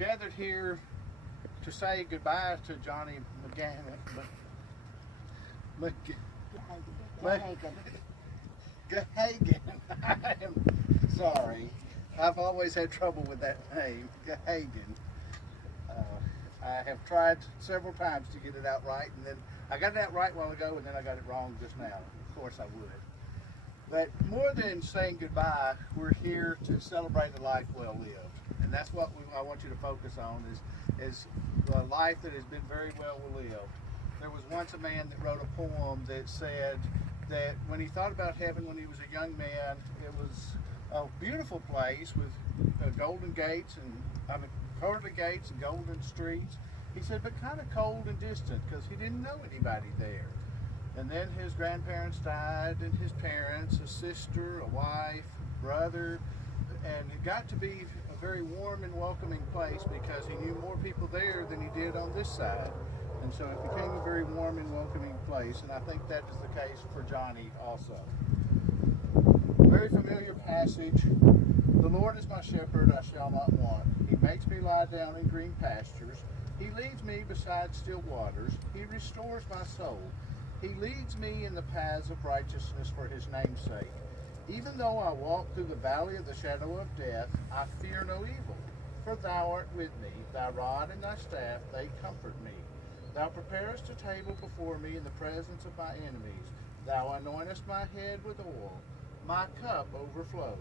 gathered here to say goodbye to Johnny Gahagan. I am sorry. I've always had trouble with that name, Gahagan. I have tried several times to get it out right, and then I got it out right a while ago, and then I got it wrong just now. Of course I would. But more than saying goodbye, we're here to celebrate a life well lived. And that's what I want you to focus on is a life that has been very well lived. There was once a man that wrote a poem that said that when he thought about heaven when he was a young man, it was a beautiful place with golden gates and pearly gates and golden streets. He said, but kind of cold and distant because he didn't know anybody there. And then his grandparents died, and his parents, a sister, a wife, brother, and it got to be a very warm and welcoming place because he knew more people there than he did on this side. And so it became a very warm and welcoming place, and I think that is the case for Johnny also. Very familiar passage. The Lord is my shepherd, I shall not want. He makes me lie down in green pastures. He leads me beside still waters. He restores my soul. He leads me in the paths of righteousness for his name's sake. Even though I walk through the valley of the shadow of death, I fear no evil. For thou art with me, thy rod and thy staff, they comfort me. Thou preparest a table before me in the presence of my enemies. Thou anointest my head with oil. My cup overflows.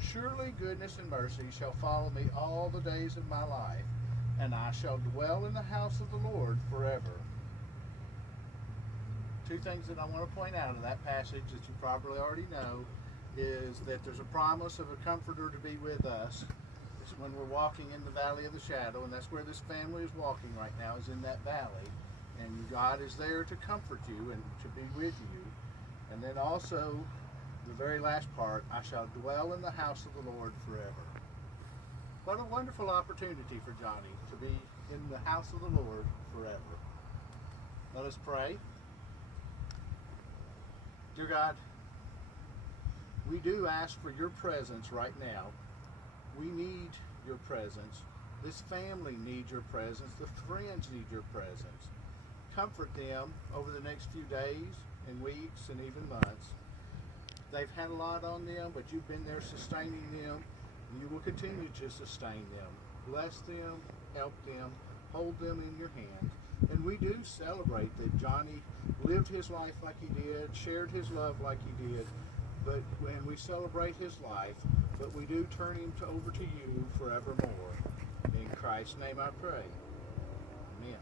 Surely goodness and mercy shall follow me all the days of my life, and I shall dwell in the house of the Lord forever. Two things that I want to point out of that passage that you probably already know is that there's a promise of a comforter to be with us. It's when we're walking in the valley of the shadow, and that's where this family is walking right now, is in that valley. And God is there to comfort you and to be with you. And then also, the very last part, I shall dwell in the house of the Lord forever. What a wonderful opportunity for Johnny to be in the house of the Lord forever. Let us pray. Dear God, we do ask for your presence right now. We need your presence. This family needs your presence. The friends need your presence. Comfort them over the next few days and weeks and even months. They've had a lot on them, but you've been there sustaining them, and you will continue to sustain them. Bless them, help them, hold them in your hand. And we do celebrate that Johnny lived his life like he did, shared his love like he did, but when we celebrate his life, but we do turn him over to you forevermore. In Christ's name I pray. Amen.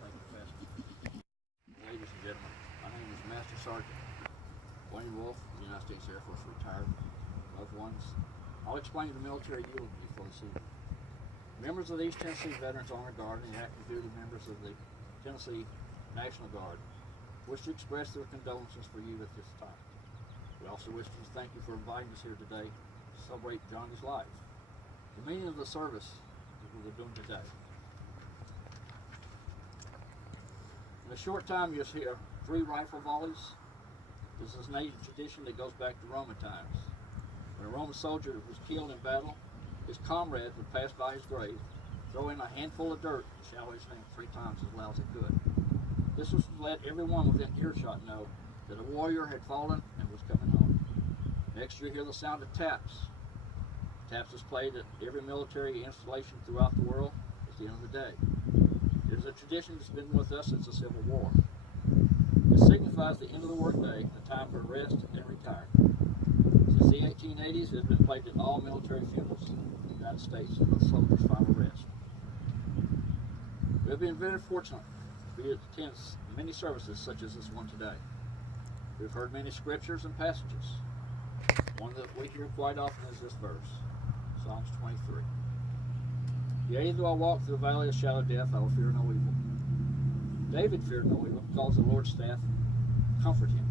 Thank you, Pastor. Ladies and gentlemen, my name is Master Sergeant Wayne Wolf, United States Air Force retired. Loved ones, I'll explain the military eulogy for this evening. Members of the East Tennessee Veterans Honor Guard and the active duty members of the Tennessee National Guard wish to express their condolences for you at this time. We also wish to thank you for inviting us here today to celebrate Johnny's life. The meaning of the service that we're doing today. In a short time, you'll hear 3 rifle volleys. This is an ancient tradition that goes back to Roman times. When a Roman soldier was killed in battle, his comrades would pass by his grave, throw in a handful of dirt, and shout his name 3 times as loud as they could. This was to let everyone within earshot know that a warrior had fallen and was coming home. Next, you'll hear the sound of taps. Taps is played at every military installation throughout the world at the end of the day. It is a tradition that's been with us since the Civil War. It signifies the end of the workday, a time for rest and retire. Since the 1880s, it has been played at all military funerals in the United States for the soldiers' final rest. We have been very fortunate to be able to attend many services such as this one today. We've heard many scriptures and passages. One that we hear quite often is this verse, Psalms 23. Yea, though I walk through the valley of the shadow of death, I will fear no evil. David feared no evil because the Lord's staff comforted him.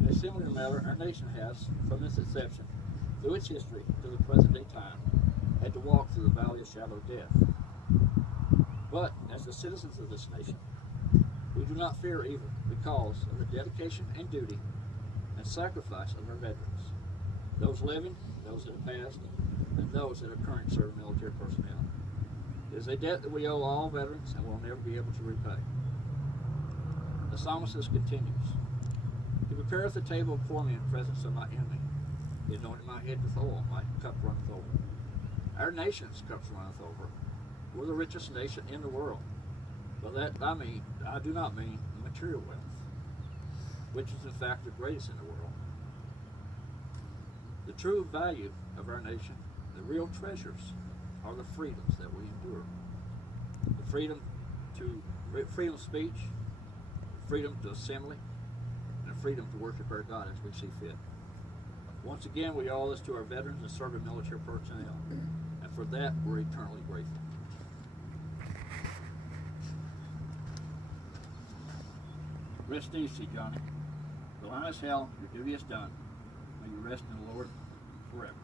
In a similar manner, our nation has, from its inception, through its history to the present day time, had to walk through the valley of the shadow of death. But, as the citizens of this nation, we do not fear evil because of the dedication and duty and sacrifice of our veterans, those living, those that have passed, and those that are current serving military personnel. It is a debt that we owe all veterans and will never be able to repay. The psalmist continues, He prepareth the table before me in the presence of my enemy. He anointed my head with oil, my cup runneth over. Our nation's cups runneth over. We're the richest nation in the world. By that I do not mean material wealth, which is in fact the greatest in the world. The true value of our nation, the real treasures, are the freedoms that we endure. The freedom of speech, freedom to assembly, and the freedom to worship our God as we see fit. Once again, we owe this to our veterans and serving military personnel, and for that we're eternally grateful. Rest easy, Johnny. The line is hell, your duty is done. May you rest in the Lord forever.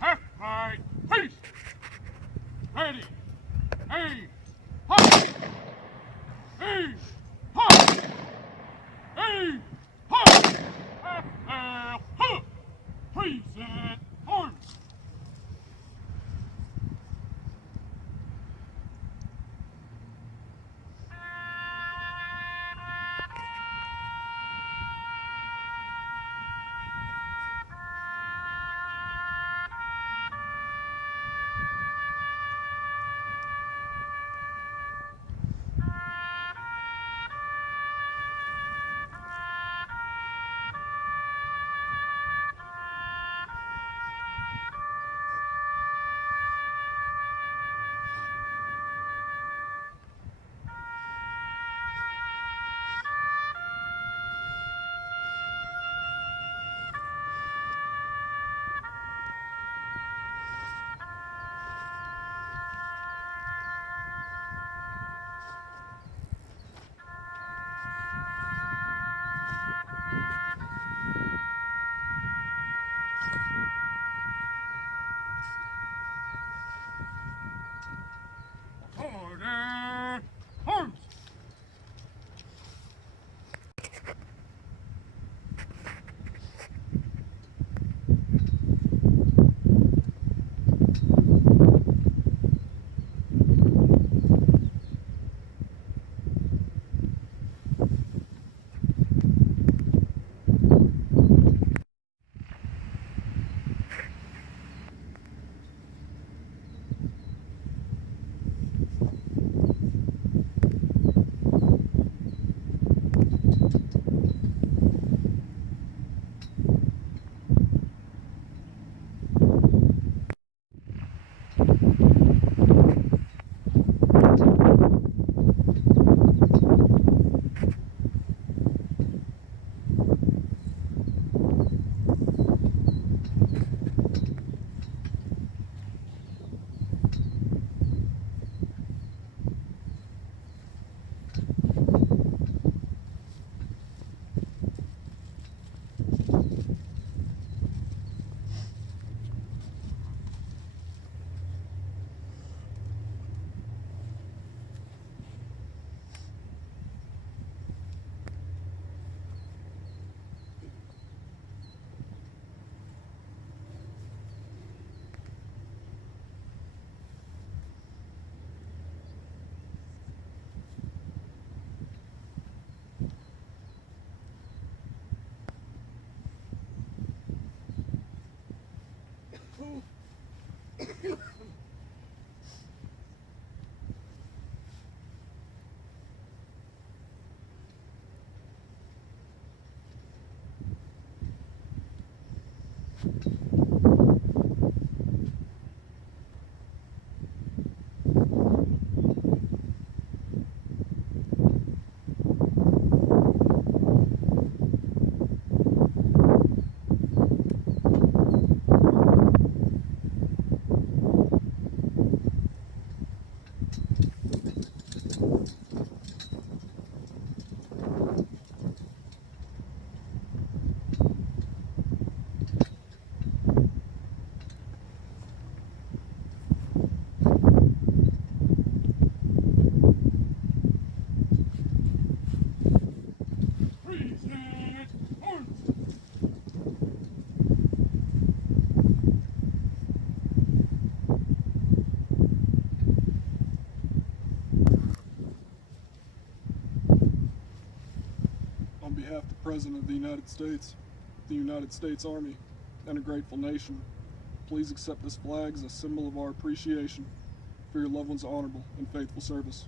Half right, peace! Ready, aim, hot! Aim, hot! Aim, hot! Half, huh! Present, arms! behalf of the President of the United States, the United States Army, and a grateful nation, please accept this flag as a symbol of our appreciation for your loved one's honorable and faithful service.